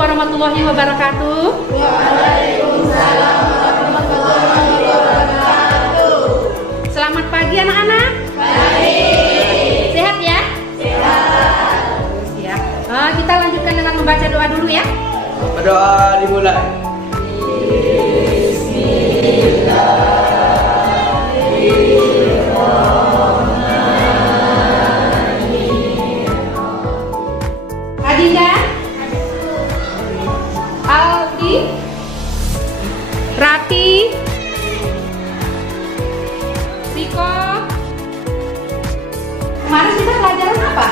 warahmatullahi wabarakatuh. Waalaikumsalam warahmatullahi wabarakatuh. Selamat pagi anak-anak. Baik. Sehat ya? Sehat. Ya. Kita lanjutkan dengan membaca doa dulu ya. Berdoa dimulai. Adinda, Aldi, Rati, Riko. Kemarin kita pelajaran apa?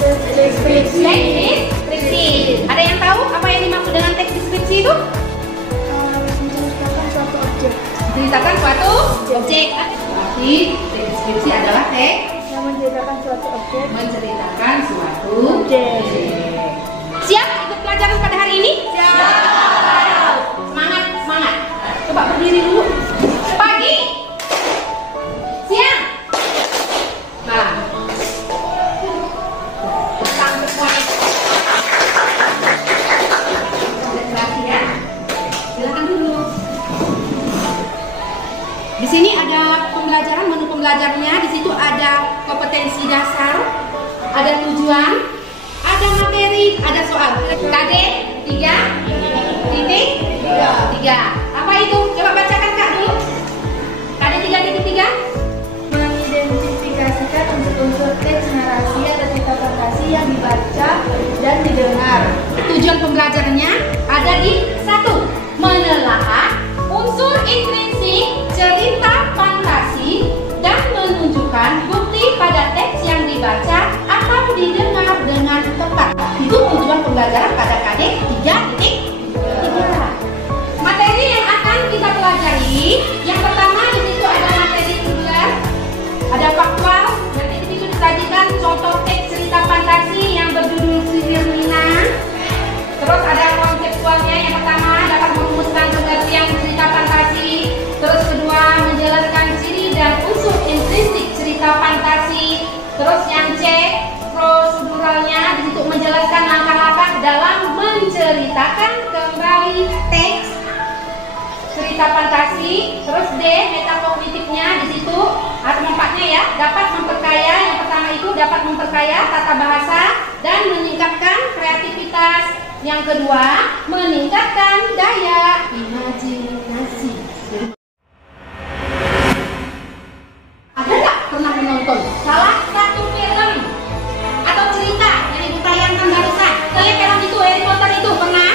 Deskripsi. Deskripsi. Ada yang tahu apa yang dimaksud dengan teks deskripsi itu? Menceritakan suatu objek. Ceritakan suatu objek. Berarti teks deskripsi adalah teks Yang menceritakan suatu objek. menceritakan suatu Objek. Siap ikut pelajaran pada hari ini? Siap. Semangat, semangat. Coba berdiri dulu. Pagi, siang, malam. Sampai semuanya. Konsentrasi ya. Silakan dulu. Di sini ada pembelajaran, menu pembelajarannya. Di situ ada kompetensi dasar, ada tujuan, ada materi, ada soal. KD 3 titik 3. Apa itu? Coba bacakan Kak dulu. KD 3 titik 3. Mengidentifikasikan unsur-unsur teks narasi atau cerita fantasi yang dibaca dan didengar. Tujuan pembelajarannya ada di 1. Menelaah unsur intrinsik cerita fantasi dan menunjukkan bukti pada teks yang dibaca atau didengar dengan tepat. Itu tujuan pembelajaran pada KD 3.3. Materi yang akan kita pelajari, yang pertama di situ ada materi tujuan, ada faktual, nanti di situ disajikan contoh teks cerita fantasi yang berjudul Si Firmina. Terus ada konseptualnya, yang pertama dapat merumuskan pengertian cerita fantasi. Terus kedua menjelaskan ciri dan unsur intrinsik cerita fantasi. Terus yang C, proseduralnya di situ menjelaskan langkah-langkah dalam menceritakan kembali teks cerita fantasi. Terus D, metakognitifnya di situ atau empatnya ya, dapat memperkaya. Yang pertama itu dapat memperkaya tata bahasa dan meningkatkan kreativitas. Yang kedua, meningkatkan daya imajinasi. Ada nggak pernah menonton salah satu film atau cerita yang ibu tayangkan barusan? Kalian film itu, Harry Potter itu pernah?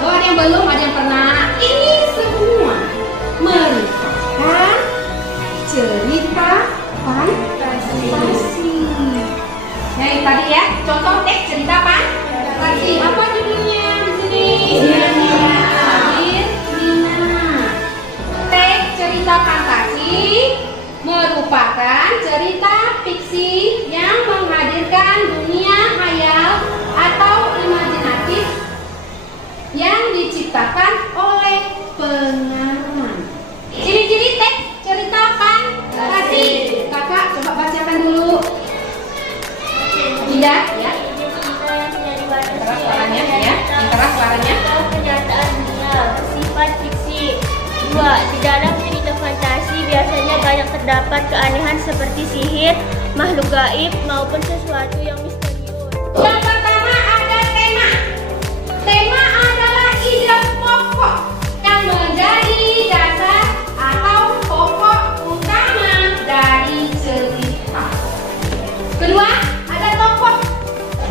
Oh, ada yang belum, ada yang pernah. Ini semua merupakan cerita fantasi. Yang tadi ya, contoh teks cerita fantasi. Apa judulnya di sini? Firmina. Teks cerita fantasi merupakan cerita fiksi yang menghadirkan dunia hayal atau imajinatif yang diciptakan oleh pengarang. Ciri-ciri teks cerita fantasi. Kakak coba bacakan dulu. Tidak ya? Keras suaranya ya. Yang keras suaranya. Kenyataan dunia bersifat fiksi. 2. Di dalam cerita fantasi biasanya banyak terdapat keanehan seperti sihir, makhluk gaib maupun sesuatu yang misterius. Yang pertama ada tema. Tema adalah ide pokok yang menjadi dasar atau pokok utama dari cerita. Kedua, ada tokoh.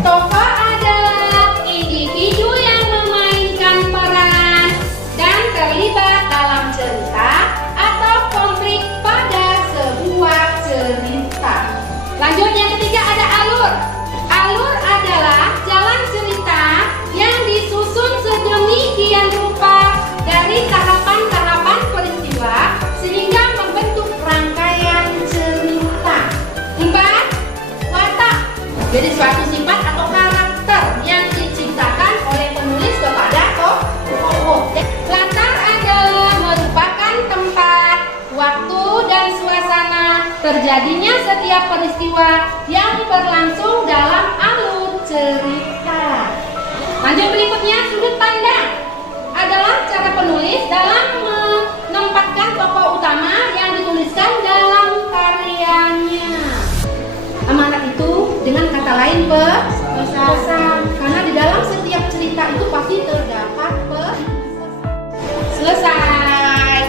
Tokoh adalah individu yang memainkan peran dan terlibat dalam cerita atau konflik pada sebuah cerita. Lanjut, yang ketiga ada alur. Alur adalah jalan cerita yang disusun sedemikian rupa dari tahapan-tahapan peristiwa sehingga membentuk rangkaian cerita. 4. Watak. Jadi suatu sifat atau karakter yang diciptakan oleh penulis kepada tokoh. Latar adalah merupakan tempat, waktu, dan suasana terjadinya setiap peristiwa yang berlangsung dalam alur cerita. Lanjut berikutnya, sudut pandang adalah cara penulis dalam menempatkan tokoh utama yang dituliskan dalam karyanya. Amanat itu dengan kata lain pesan. Karena di dalam setiap cerita itu pasti terdapat pesan. Selesai.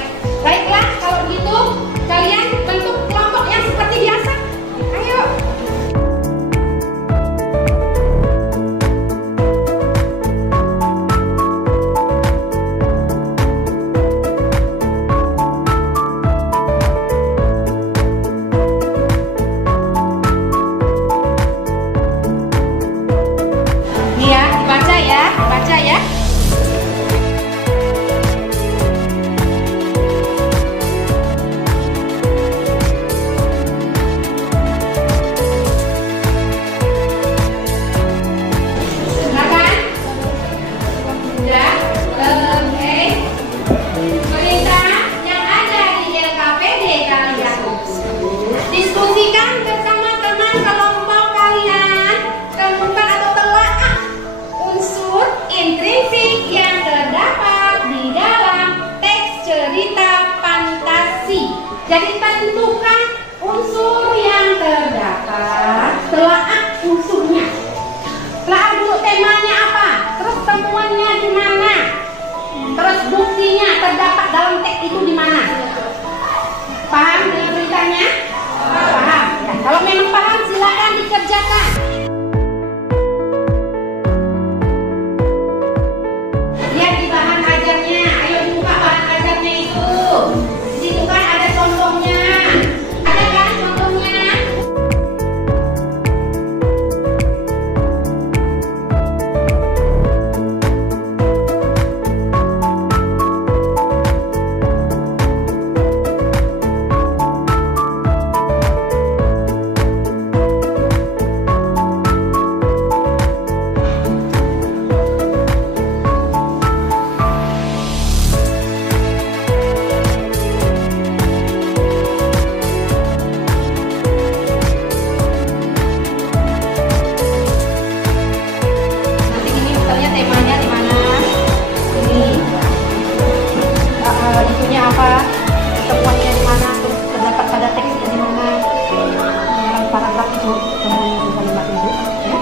Baiklah, kalau begitu kalian bentuk kelompok yang seperti biasa. Ayo. Baca ya. Silakan. Sudah. Oke. Perintah yang ada di LKPD kalian. Diskusikan bersama teman kelompok kalian tentang atau telaah unsur intrinsik yang terdapat di dalam teks cerita fantasi. Jadi tentukan unsur yang terdapat, telaah unsurnya. Telaah dulu temanya apa, terus temuannya di mana, terus buktinya terdapat dalam teks itu di mana. Paham dengan beritanya? Paham. Ya, kalau memang paham silakan dikerjakan. Lihat di bahan ajarnya, ayo dibuka bahan ajarnya itu. Di situ kan ada contohnya. Ada kan contohnya? Apa temuannya di mana, terus terdapat pada teksnya di mana, paragraf itu temuannya di kalimat itu ya.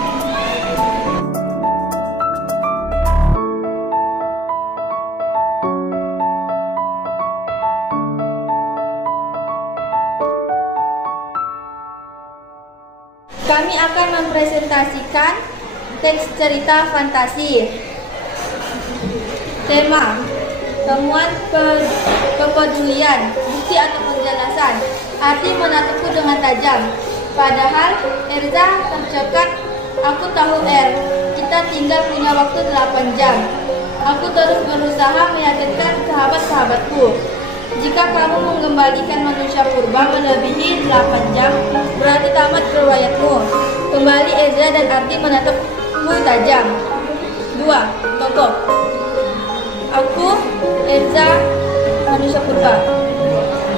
Kami akan mempresentasikan teks cerita fantasi. Tema: temuan kepedulian, bukti atau penjelasan. Arti menatapku dengan tajam. Padahal Erza tercekat. Aku tahu kita tinggal punya waktu 8 jam. Aku terus berusaha meyakinkan sahabat-sahabatku. Jika kamu mengembalikan manusia purba melebihi 8 jam, berarti tamat riwayatmu. Kembali Erza dan Arti menatapku tajam. 2. Tokoh: aku, Erza, manusia purba.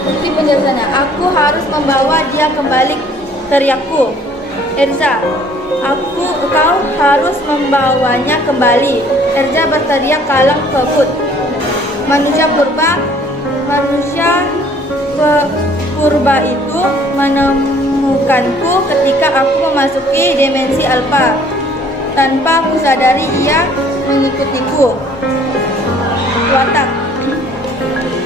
Bukti penjelasannya: aku harus membawa dia kembali, teriakku. Erza: kau harus membawanya kembali. Erza berteriak kalang kabut. Manusia purba itu menemukanku ketika aku memasuki dimensi alfa. Tanpa kusadari ia mengikutiku. Watak: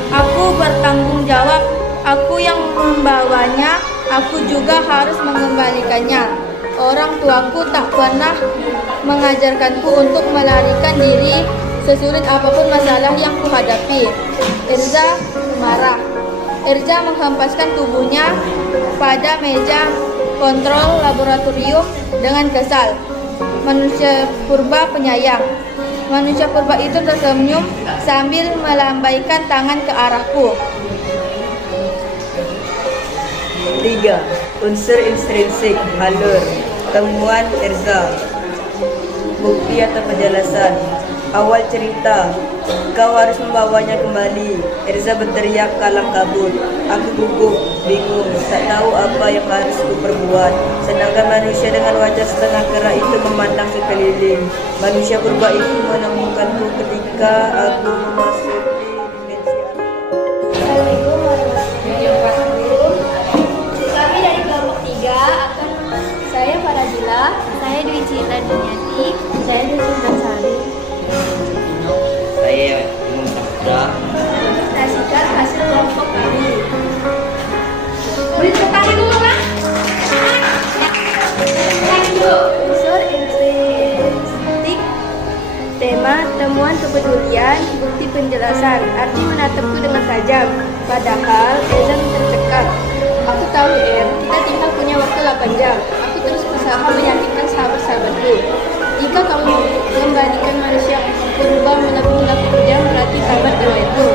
aku bertanggung jawab. Aku yang membawanya, aku juga harus mengembalikannya. Orang tuaku tak pernah mengajarkanku untuk melarikan diri sesulit apapun masalah yang kuhadapi. Erza marah. Erza menghempaskan tubuhnya pada meja kontrol laboratorium dengan kesal. Manusia purba penyayang. Manusia purba itu tersenyum sambil melambaikan tangan ke arahku. 3. Unsur intrinsik, alur, temuan Erza, bukti atau penjelasan. Awal cerita, kau harus membawanya kembali. Erza berteriak kalang kabut. Aku gugup, bingung, tak tahu apa yang harus kuperbuat. Sedangkan manusia dengan wajah setengah kera itu memandang sekeliling. Manusia purba itu menemukanku ketika aku memasuki dimensi alfa. Assalamualaikum warahmatullahi wabarakatuh. Kami dari kelompok 3 akan saya Faradila, saya Dwi Cita Dunyati, saya Dwi Sari. Saya Imam Sabda. Presentasikan hasil kelompok kami. Beri tepuk tangan dulu, Pak. Lanjut. Unsur intrinsik, tema temuan kepedulian, bukti penjelasan, arti menatapku dengan tajam. Padahal Eza tercekat. Aku tahu kita tinggal punya waktu 8 jam. Aku terus berusaha meyakinkan sahabat-sahabatku. Jika kamu mengembalikan manusia purba melebihi 80 jam berarti tamat riwayatmu.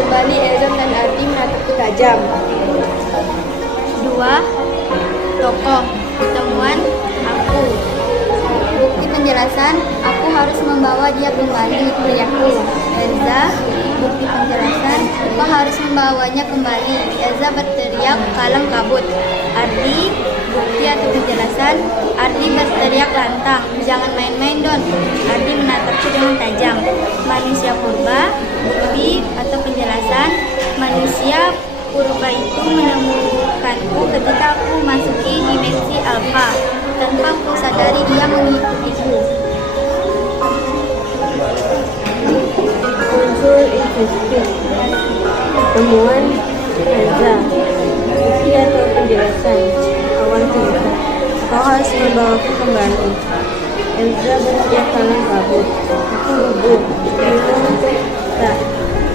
Kembali Ezam dan Ardi menatapku tajam. 2. Tokoh temuan aku. Bukti penjelasan, aku harus membawa dia kembali, teriakku. Elza, bukti penjelasan, aku harus membawanya kembali. Elza berteriak kalang kabut. Ardi, bukti atau penjelasan, Ardi berteriak lantang, jangan main-main Don. Ardi menatapku dengan tajam. Manusia purba, bukti atau penjelasan, manusia purba itu menemukanku ketika aku memasuki dimensi alfa. Tanpa aku sadari dia mengikutiku. Unsur intrinsik, temuan Elza, bukti atau penjelasan. Awal cerita, kau harus membawaku kembali. Elza berteriak kalang kabut. Aku gugup, bingung, tak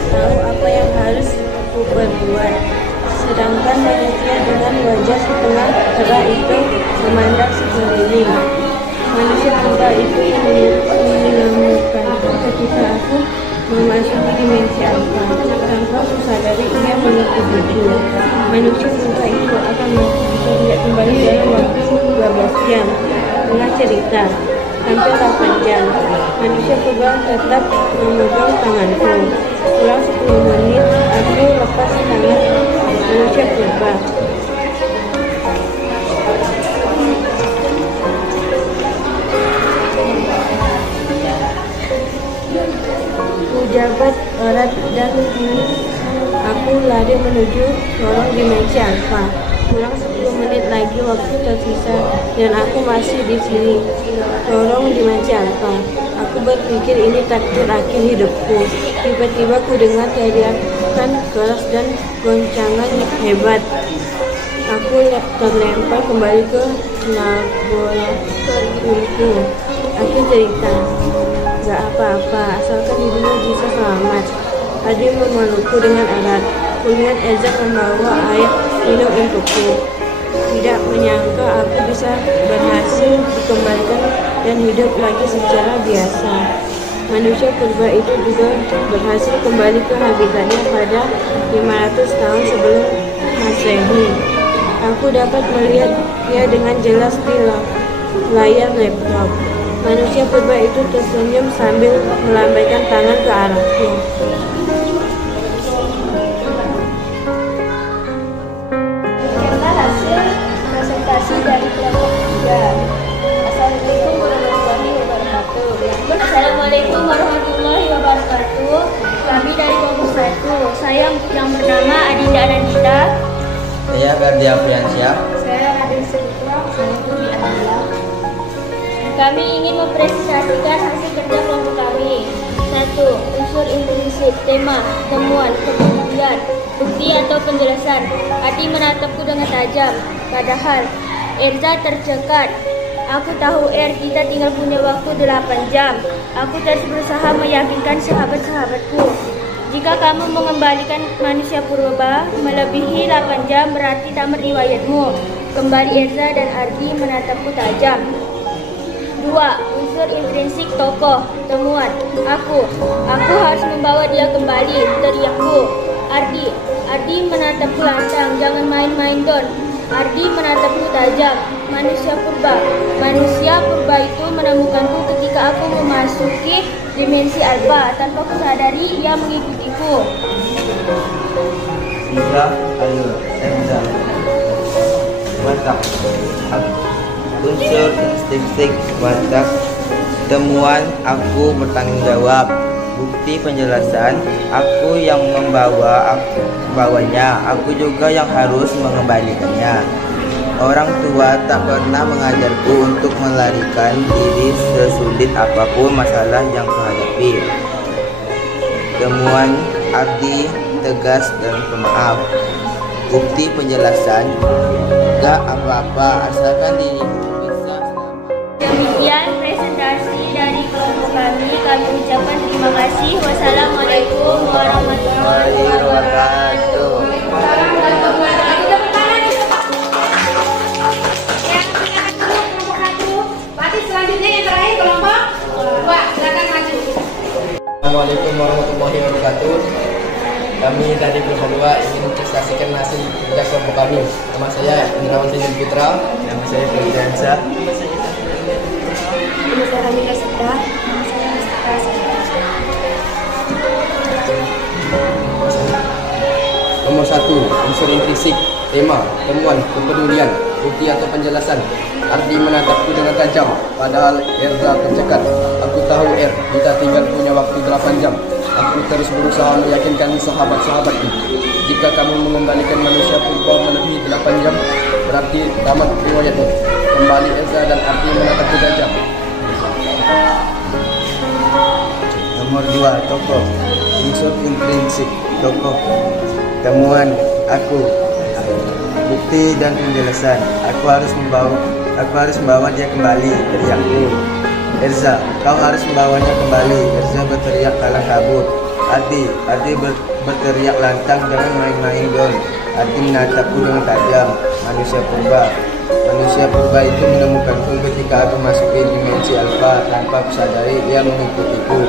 tahu apa yang harus kuperbuat. Sedangkan manusia dengan wajah setengah kera itu memandang sekeliling. Manusia purba itu menemukanku ketika aku memasuki dimensi alfa. Tanpa aku sadari ia mengikutiku. Manusia purba itu akan bisa tidak kembali dalam waktu 12 jam. Tengah cerita, hampir 8 jam. Manusia purba tetap memegang tanganku. Pulang 10 menit, aku lepas tangan manusia purba. Jabat erat dan kini aku lari menuju lorong dimensi alfa. Pulang 10 menit lagi waktu tersisa dan aku masih di sini. Lorong dimensi alfa. Aku berpikir ini takdir akhir hidupku. Tiba-tiba ku dengar teriakan keras dan goncangan hebat. Aku terlempar kembali ke laboratoriumku. Akhir cerita. Gak apa-apa, asalkan ibunya bisa selamat. Adi memelukku dengan erat. Kulihat Elza membawa air minum untukku. Tidak menyangka aku bisa berhasil dikembalikan dan hidup lagi secara biasa. Manusia purba itu juga berhasil kembali ke habitatnya pada 500 tahun sebelum Masehi. Aku dapat melihat dia dengan jelas di layar laptop. Manusia purba itu tersenyum sambil melambaikan tangan ke arahku. Demikianlah hasil presentasi dari kelompok 3. Assalamualaikum warahmatullahi wabarakatuh. Assalamualaikum warahmatullahi wabarakatuh. Kami dari kelompok 1. Saya yang bernama Adinda Anandita. Saya Ferdi Afriansyah. Saya Radin Sirikwa, saya Budi Adila. Kami ingin mempresentasikan hasil kerja kelompok kami. 1. Unsur intrinsik, tema, temuan, kepedulian, bukti atau penjelasan. Adi menatapku dengan tajam. Padahal Erza tercekat. Aku tahu kita tinggal punya waktu 8 jam. Aku terus berusaha meyakinkan sahabat-sahabatku. Jika kamu mengembalikan manusia purba melebihi 8 jam berarti tamat riwayatmu. Kembali Erza dan Ardi menatapku tajam. 2. Unsur intrinsik tokoh, temuan, aku harus membawa dia kembali, teriakku. Ardi menatapku lantang, jangan main-main Don. Ardi menatapku tajam. manusia purba. Manusia purba itu menemukanku ketika aku memasuki dimensi alfa. Tanpa kusadari, ia mengikutiku. Tiga, ayo, Enza. Watak. Unsur instinktif watak. Temuan, aku bertanggung jawab. Bukti penjelasan, aku yang membawanya, aku juga yang harus mengembalikannya. Orang tua tak pernah mengajarku untuk melarikan diri sesulit apapun masalah yang kuhadapi. Temuan, arti, tegas dan pemaaf. Bukti penjelasan, gak apa-apa asalkan dirimu bisa selamat. Demikian presentasi dari kelompok kami. Kami ucapkan terima kasih. Wassalamualaikum warahmatullahi wabarakatuh. Berarti selanjutnya yang terakhir kelompok 2. Silakan maju. Assalamualaikum warahmatullahi wabarakatuh. Kami dari kelompok 2 ingin mempresentasikan hasil tugas kelompok kami. Nama saya Indrawan Tinjul Putra. Nama saya Ferdinansyah. Nomor 1, unsur intrinsik. Tema, temuan, kepedulian, bukti atau penjelasan. Ardi menatapku dengan tajam, padahal Erza tercekat. Aku tahu kita tinggal punya waktu 8 jam. Aku terus berusaha meyakinkan sahabat-sahabatku. Jika kamu mengembalikan manusia purba melebihi 8 jam, berarti tamat riwayatmu. Kembali Erza dan Ardi menatapku tajam. Nomor 2, tokoh. Unsur intrinsik tokoh. Temuan, aku. Bukti dan penjelasan, aku harus membawa dia kembali, teriakku. Erza, kau harus membawanya kembali. Erza berteriak kalang kabut. Ardi berteriak lantang, jangan main-main Don. Ardi menatapku dengan tajam. Manusia purba itu menemukanku ketika aku masuki dimensi alfa. Tanpa kusadari, dia mengikutiku.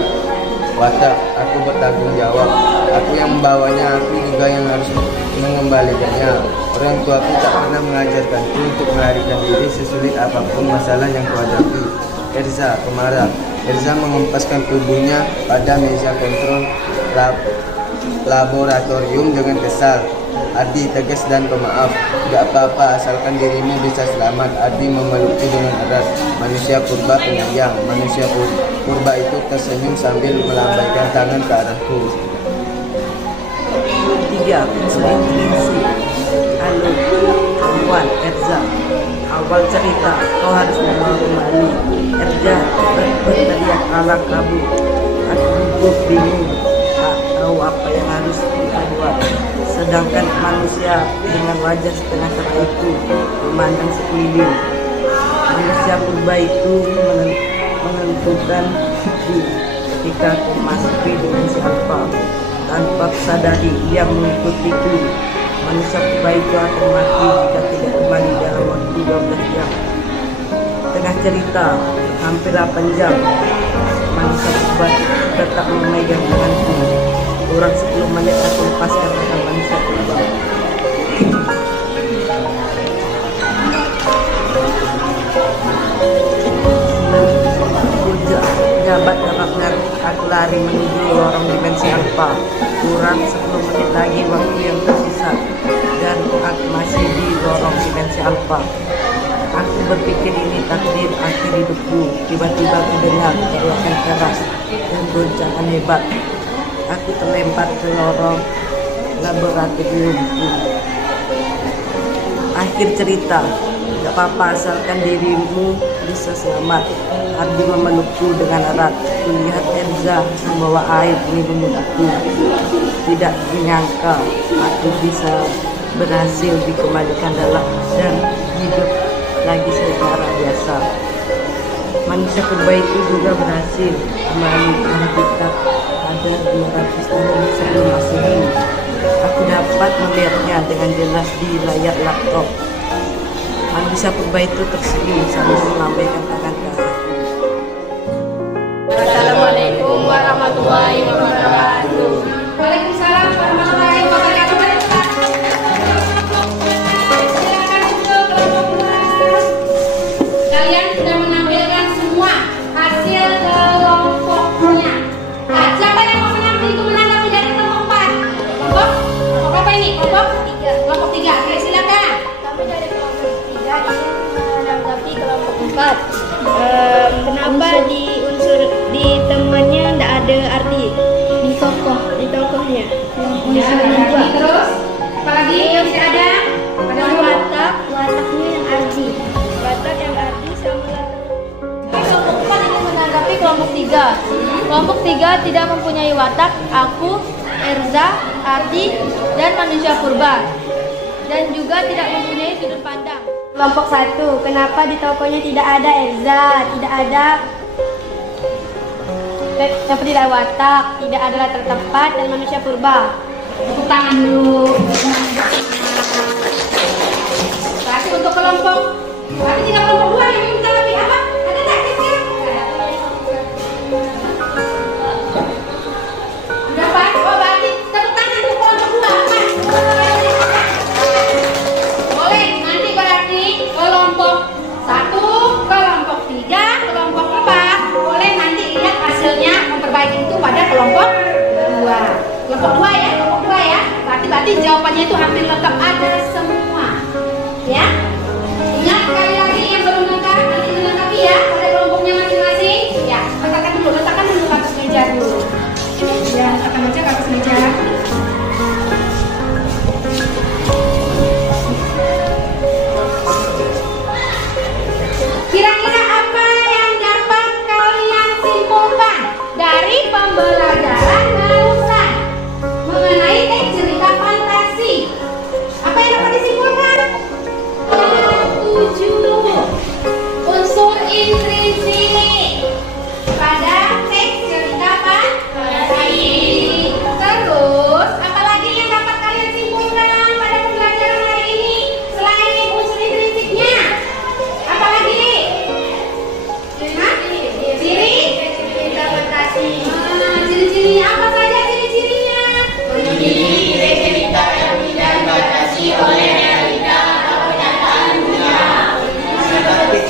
Watak, aku bertanggung jawab. Aku yang membawanya, aku juga yang harus mengembalikannya. Orang tuaku tak pernah mengajarkanku untuk melarikan diri sesulit apapun masalah yang kuhadapi. Erza, pemarah. Erza mengempaskan tubuhnya pada meja kontrol laboratorium dengan kesal. Ardi tegas dan pemaaf. Gak apa-apa asalkan dirimu bisa selamat. Ardi memelukku dengan erat. Manusia purba penyayang. Manusia purba itu tersenyum sambil melambaikan tangan ke arahku. 3, unsur intrinsik. Halo, temuan Erza. Awal cerita, kau harus membawa kembali. Erza berteriak kalang kabut. Aku gugup bingung, tak tahu apa yang harus kita buat. Sedangkan manusia dengan wajah setengah cerah itu memandang sekeliling. Manusia purba itu menentukan ketika aku masuki dimensi alfa. Tanpa sadari, ia mengikutiku. Manusia purba itu akan mati jika tidak kembali dalam waktu 12 jam. Tengah cerita, hampir 8 jam, manusia purba tetap memegang tanganku. Kurang 10 menit aku lepaskan tangan manusia purba. Jabat harapnya aku lari menuju lorong dimensi alfa. Kurang 10 menit lagi waktu yang tersisa dan aku masih di lorong dimensi alfa. Aku berpikir ini takdir akhir hidupku. Tiba-tiba terdengar teriakan keras dan goncangan hebat. Aku terlempar ke lorong laboratoriumku. Akhir cerita. Gak apa-apa asalkan dirimu bisa selamat. Ardi memelukku dengan erat. Kulihat Erza membawa air minum untukku. Tidak menyangka aku bisa berhasil dikembalikan dalam dan hidup lagi secara biasa. Manusia purba itu juga berhasil kembali ke habitat pada 200 tahun sebelum Masehi. Aku dapat melihatnya dengan jelas di layar laptop. Manusia purba itu tersenyum sambil melambaikan tangan ke arahku. Assalamualaikum warahmatullahi wabarakatuh. Waalaikumsalam warahmatullahi wabarakatuh. Silakan duduk kelompok 2. kalian sudah menampilkan semua hasil kelompoknya. Nah, siapa yang mau menanggapi dari kelompok 4? Kelompok apa ini? Kelompok 3. Kelompok 3. Oke, silakan. Kami dari kelompok 3 ingin menanggapi kelompok 4. Kenapa di unsur di temannya tidak ada arti? Di tokohnya. Terus, apalagi yang tidak ada? Ada Wataknya yang arti. Watak yang arti sama Kelompok 4 ingin menanggapi kelompok 3. Kelompok 3 tidak mempunyai watak, aku, Erza, Ardi, dan manusia purba. Dan juga tidak mempunyai sudut pandang. Kelompok 1, kenapa di tokonya tidak ada Erza, tidak ada seperti tidak watak, tidak ada latar tempat dan manusia purba. Tepuk tangan dulu. Berarti untuk kelompok, berarti tidak kelompok 2 yang minta lebih apa? Ada tak tipsnya? Berapa? Oh, berarti tepuk tangan untuk kelompok 2. Apa? Boleh, nanti berarti kelompok 1, kelompok 3, kelompok 4. Boleh nanti lihat hasilnya memperbaiki itu pada kelompok 2. Kelompok 2 ya, kelompok 2 ya. Berarti jawabannya itu hampir lengkap ada semua. Ya. Ingat sekali lagi yang belum lengkap nanti dilengkapi ya pada kelompoknya masing-masing. Ya, letakkan dulu ke atas meja dulu. Ya, letakkan aja ke atas meja. Kira-kira apa yang dapat kalian simpulkan dari pembelajaran barusan mengenai teks cerita fantasi? Apa yang dapat disimpulkan? 7 unsur intrinsik pada teks cerita fantasi. Terus, apalagi yang dapat kalian simpulkan pada pembelajaran hari ini selain unsur intrinsiknya? Apalagi? Ciri cerita fantasi. Ciri-cirinya apa saja ciri-cirinya? Cerita yang tidak dibatasi oleh realita atau kenyataan dunia. Terus, apalagi?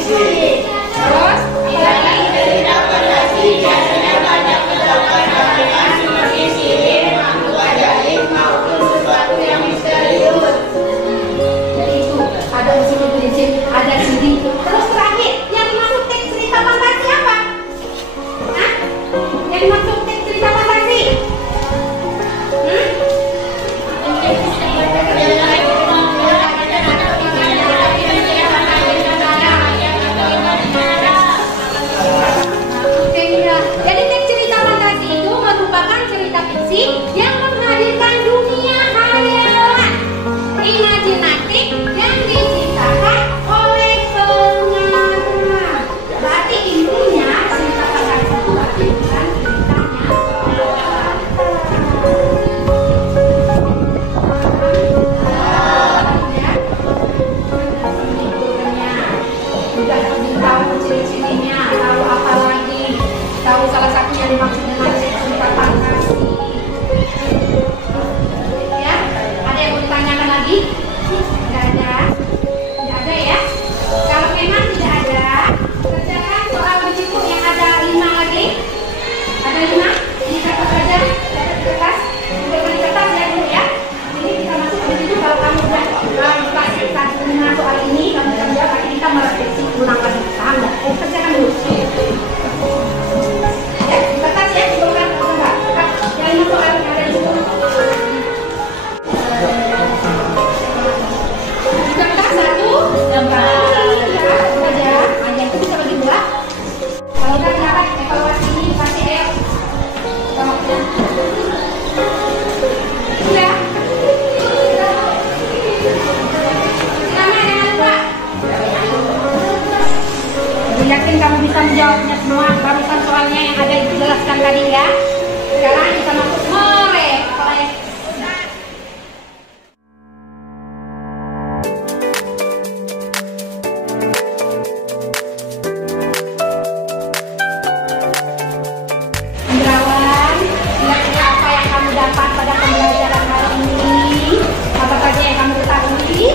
Cerita fantasi biasanya banyak terdapat hal seperti sihir, makhluk ajaib maupun sesuatu yang misterius. Jadi itu ada unsur intrinsik, ada ciri. Terus terakhir, yang dimaksud teks cerita fantasi apa? Hah? Yang dimaksud teks cerita fantasi? Jadi teks cerita fantasi itu merupakan cerita fiksi yang menghadirkan dunia hayalan imajinatif yang diciptakan oleh pengarang. Berarti intinya cerita fantasi itu berarti bukan ceritanya. Sudah tahu ciri-cirinya, tahu apa lagi, tahu salah satu yang dimaksud dengan cerita fantasi. Ya, ada yang mau ditanyakan lagi? Tidak ada? Tidak ada ya? Kalau memang tidak ada, kerjakan soal berikut yang ada 5 lagi. Ada 5? Dicatat saja, catat di kertas. Kalau di kertas lihat dulu ya. Jadi kita masuk ke situ kalau kamu sudah memperhatikan dengan soal ini, kamu bisa menjawab, nanti kita merefleksi ulang lagi. Paham nggak? Kerjakan dulu. Ya, di kertas ya, sebelumkan enggak. Yang 5 soal yang ada di situ. Di kertas 1, gambar. Ya, saja. Ada itu bisa bagi 2. Kalau udah dapat evaluasi ini pasti ayo. Sudah. Yakin kamu bisa menjawabnya semua barusan soalnya yang ada dijelaskan tadi ya. Sekarang kita masuk merefleksi. Indrawan, kira-kira apa yang kamu dapat pada pembelajaran hari ini? Apa saja yang kamu ketahui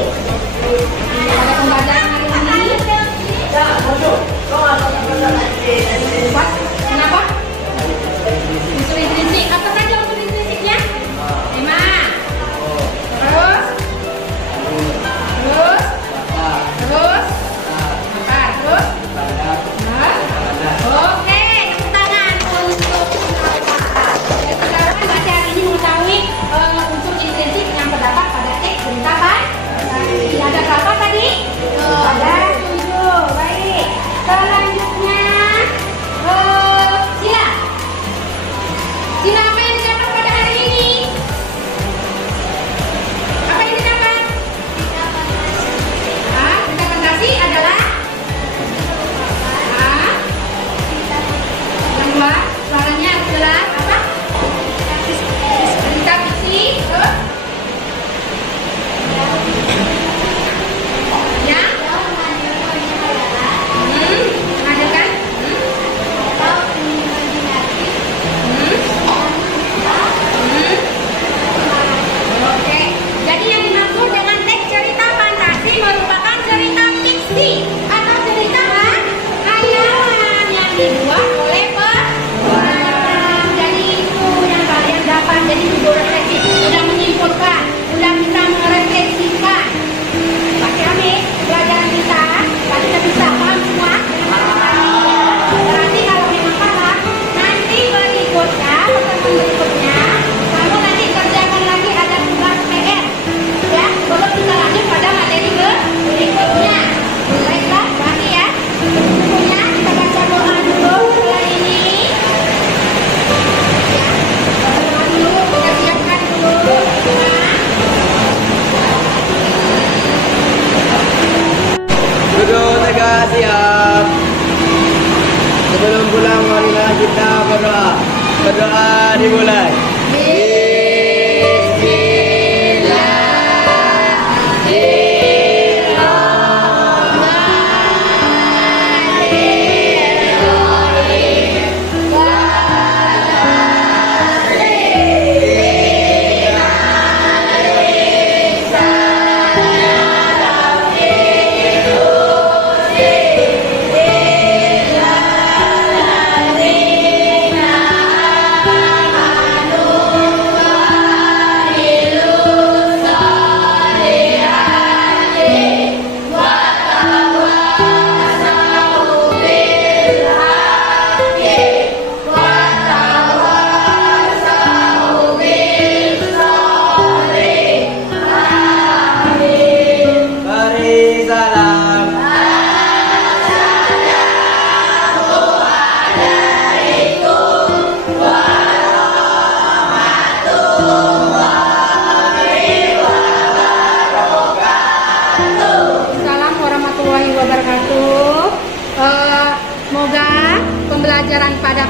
pada pembelajaran hari ini? Oke, tepuk tangan untuk Saudara. Saudara baca hari ini mengetahui unsur intrinsik yang terdapat pada teks cerita fantasi. Ada berapa tadi? Ada 7. Baik. Selanjutnya, Sila. Sila, apa yang didapat pada hari ini? Apa yang didapat? Cerita fantasi adalah yang dua, suaranya adalah apa? Cerita fiksi. Ya. Menghadirkan. Oke. Jadi yang dimaksud dengan teks cerita fantasi merupakan cerita fiksi atau cerita khayalan yang dibuat oleh orang. Jadi itu yang kalian dapat. Jadi itu refleksi. Sudah menyimpulkan, sudah bisa merefleksikan. Pakai Amin, pelajaran kita bisa paham semua. Berarti kalau memang paham, nanti berikutnya, pertemuan berikutnya, kamu nanti kerjakan lagi ada tugas PR. Ya, sebelum kita lanjut pada materi berikutnya. Baiklah, berarti ya. Sebelumnya kita baca doa dulu setelah ini. Doa dulu, kita siapkan dulu. Duduk tegak siap. Sebelum pulang marilah kita berdoa. Berdoa dimulai. Semoga pembelajaran pada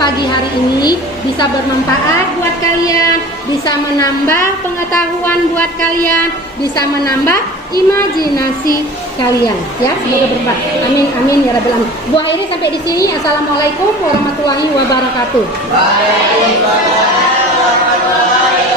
pagi hari ini bisa bermanfaat buat kalian, bisa menambah pengetahuan buat kalian, bisa menambah imajinasi kalian. Ya, semoga bermanfaat. Amin, amin ya rabbal alamin. Bu akhiri sampai di sini. Assalamualaikum warahmatullahi wabarakatuh. Waalaikumsalam warahmatullahi wabarakatuh.